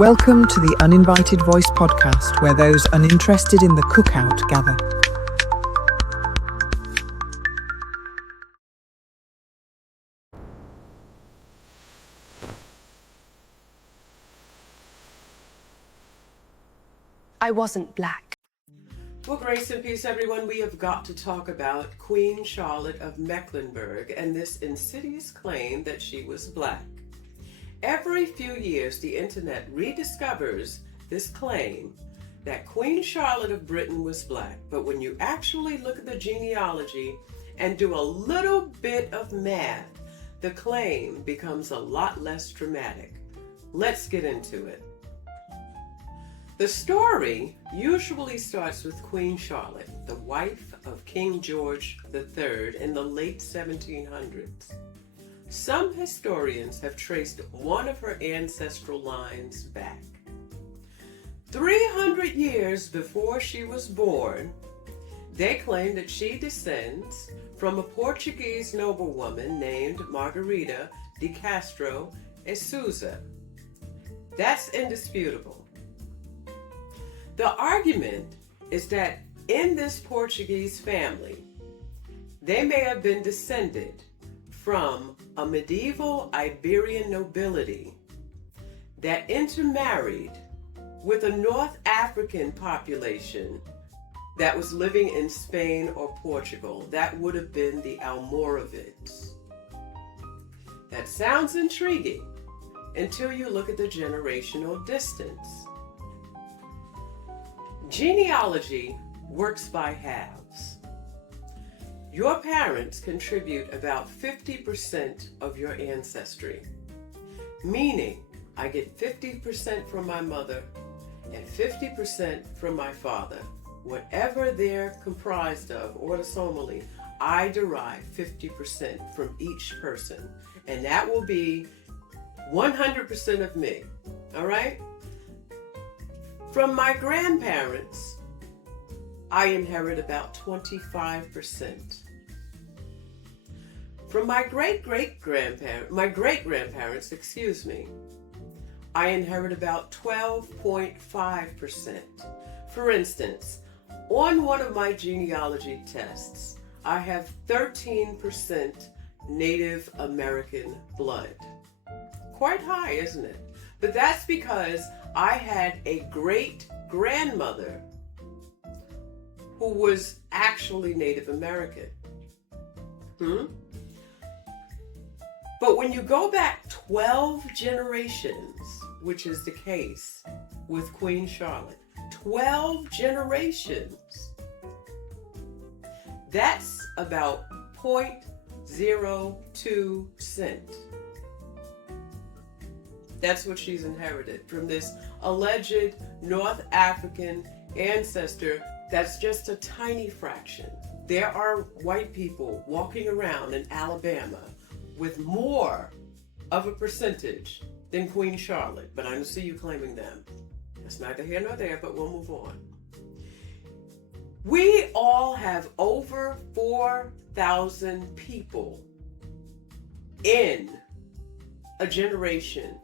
Welcome to the Uninvited Voice podcast, where those uninterested in the cookout gather. I wasn't black. Well, grace and peace, everyone. We have got to talk about Queen Charlotte of Mecklenburg and this insidious claim that she was black. Every few years, the internet rediscovers this claim that Queen Charlotte of Britain was black. But when you actually look at the genealogy and do a little bit of math, the claim becomes a lot less dramatic. Let's get into it. The story usually starts with Queen Charlotte, the wife of King George III in the late 1700s. Some historians have traced one of her ancestral lines back. 300 years before she was born, they claim that she descends from a Portuguese noblewoman named Margarita de Castro and Sousa. That's indisputable. The argument is that in this Portuguese family, they may have been descended from a medieval Iberian nobility that intermarried with a North African population that was living in Spain or Portugal. That would have been the Almoravids. That sounds intriguing until you look at the generational distance. Genealogy works by halves. Your parents contribute about 50% of your ancestry, meaning I get 50% from my mother and 50% from my father. Whatever they're comprised of, autosomally, I derive 50% from each person, and that will be 100% of me, all right? From my grandparents, I inherit about 25%. From my great-grandparents, I inherit about 12.5%. For instance, on one of my genealogy tests, I have 13% Native American blood. Quite high, isn't it? But that's because I had a great-grandmother who was actually Native American. But when you go back 12 generations, which is the case with Queen Charlotte, 12 generations, that's about 0.02 cent. That's what she's inherited from this alleged North African ancestor. That's just a tiny fraction. There are white people walking around in Alabama with more of a percentage than Queen Charlotte, but I don't see you claiming them. That's neither here nor there, but we'll move on. We all have over 4,000 people in a generation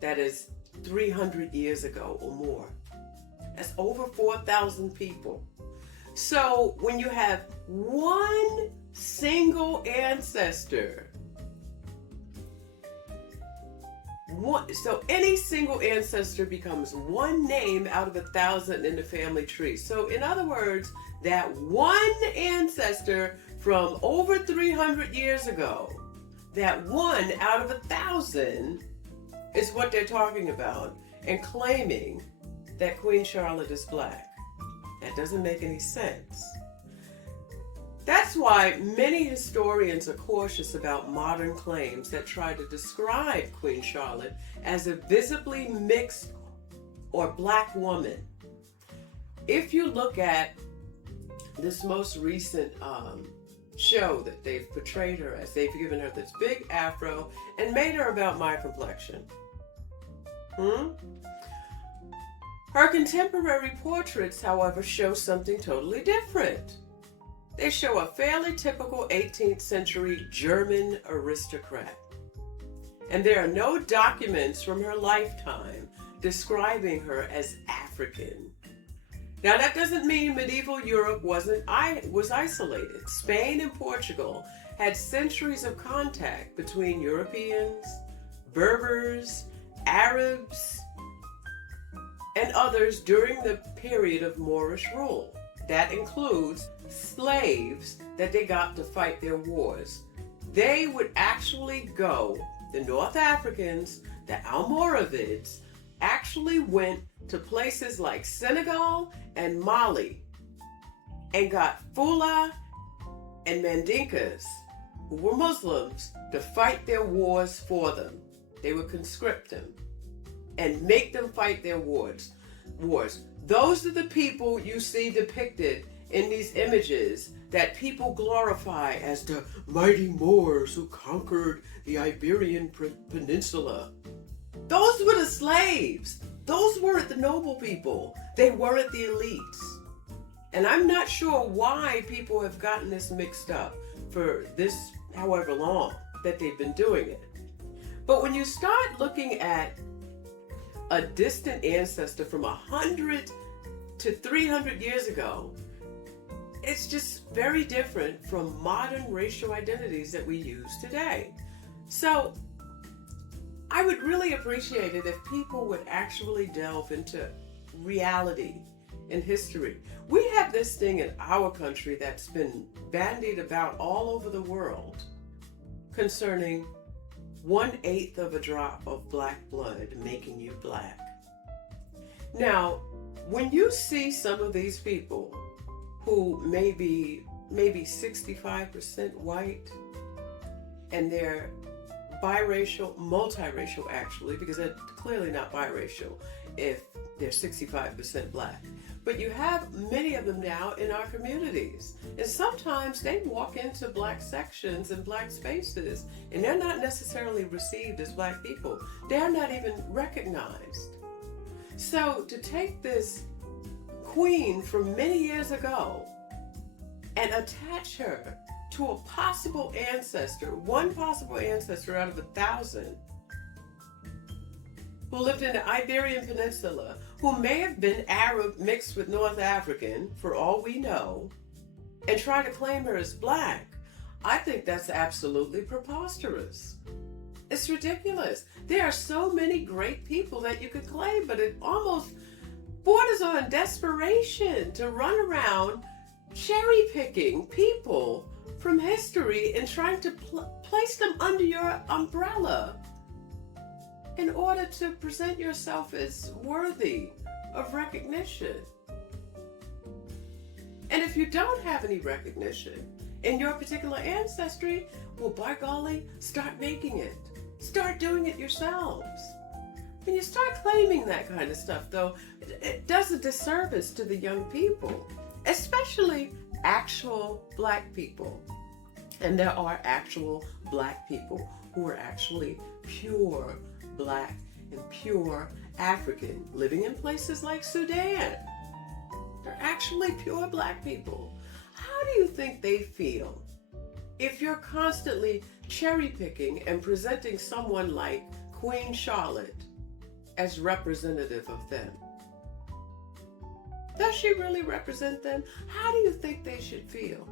that is 300 years ago or more. That's over 4,000 people. So when you have one single ancestor, so any single ancestor becomes one name out of 1,000 in the family tree. So in other words, that one ancestor from over 300 years ago, that one out of 1,000 is what they're talking about and claiming that Queen Charlotte is black. That doesn't make any sense. That's why many historians are cautious about modern claims that try to describe Queen Charlotte as a visibly mixed or black woman. If you look at this most recent show that they've portrayed her as, they've given her this big afro and made her about my complexion. Her contemporary portraits, however, show something totally different. They show a fairly typical 18th century German aristocrat. And there are no documents from her lifetime describing her as African. Now, that doesn't mean medieval Europe was isolated. Spain and Portugal had centuries of contact between Europeans, Berbers, Arabs, and others during the period of Moorish rule. That includes slaves that they got to fight their wars. They would actually go, the North Africans, the Almoravids, actually went to places like Senegal and Mali and got Fula and Mandinkas, who were Muslims, to fight their wars for them. They would conscript them and make them fight their wars. Those are the people you see depicted in these images that people glorify as the mighty Moors who conquered the Iberian Peninsula. Those were the slaves. Those weren't the noble people. They weren't the elites. And I'm not sure why people have gotten this mixed up for this however long that they've been doing it. But when you start looking at a distant ancestor from 100 to 300 years ago, it's just very different from modern racial identities that we use today. So I would really appreciate it if people would actually delve into reality and history. We have this thing in our country that's been bandied about all over the world concerning 1/8 of a drop of black blood making you black. Now, when you see some of these people who may be 65% white and they're biracial, multiracial actually, because they're clearly not biracial if they're 65% black. But you have many of them now in our communities. And sometimes they walk into black sections and black spaces and they're not necessarily received as black people. They're not even recognized. So to take this queen from many years ago and attach her to a possible ancestor, one possible ancestor out of 1,000, who lived in the Iberian Peninsula, who may have been Arab mixed with North African, for all we know, and try to claim her as black, I think that's absolutely preposterous. It's ridiculous. There are so many great people that you could claim, but it almost borders on desperation to run around cherry picking people from history and trying to place them under your umbrella in order to present yourself as worthy of recognition. And if you don't have any recognition in your particular ancestry, well, by golly, start making it. Start doing it yourselves. When you start claiming that kind of stuff, though, it does a disservice to the young people, especially actual black people. And there are actual black people who are actually pure black and pure African, living in places like Sudan. They're actually pure black people. How do you think they feel if you're constantly cherry picking and presenting someone like Queen Charlotte as representative of them? Does she really represent them? How do you think they should feel?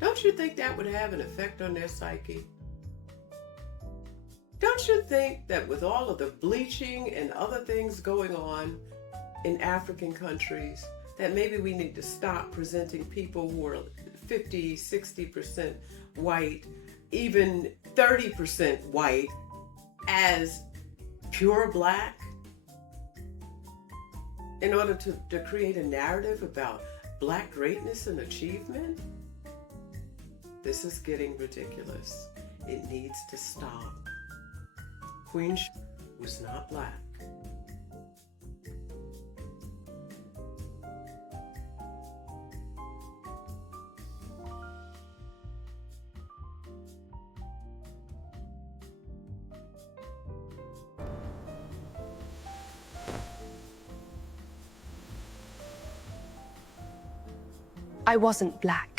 Don't you think that would have an effect on their psyche? Don't you think that with all of the bleaching and other things going on in African countries, that maybe we need to stop presenting people who are 50, 60% white, even 30% white as pure black in order to create a narrative about black greatness and achievement? This is getting ridiculous. It needs to stop. Queen was not black. I wasn't black.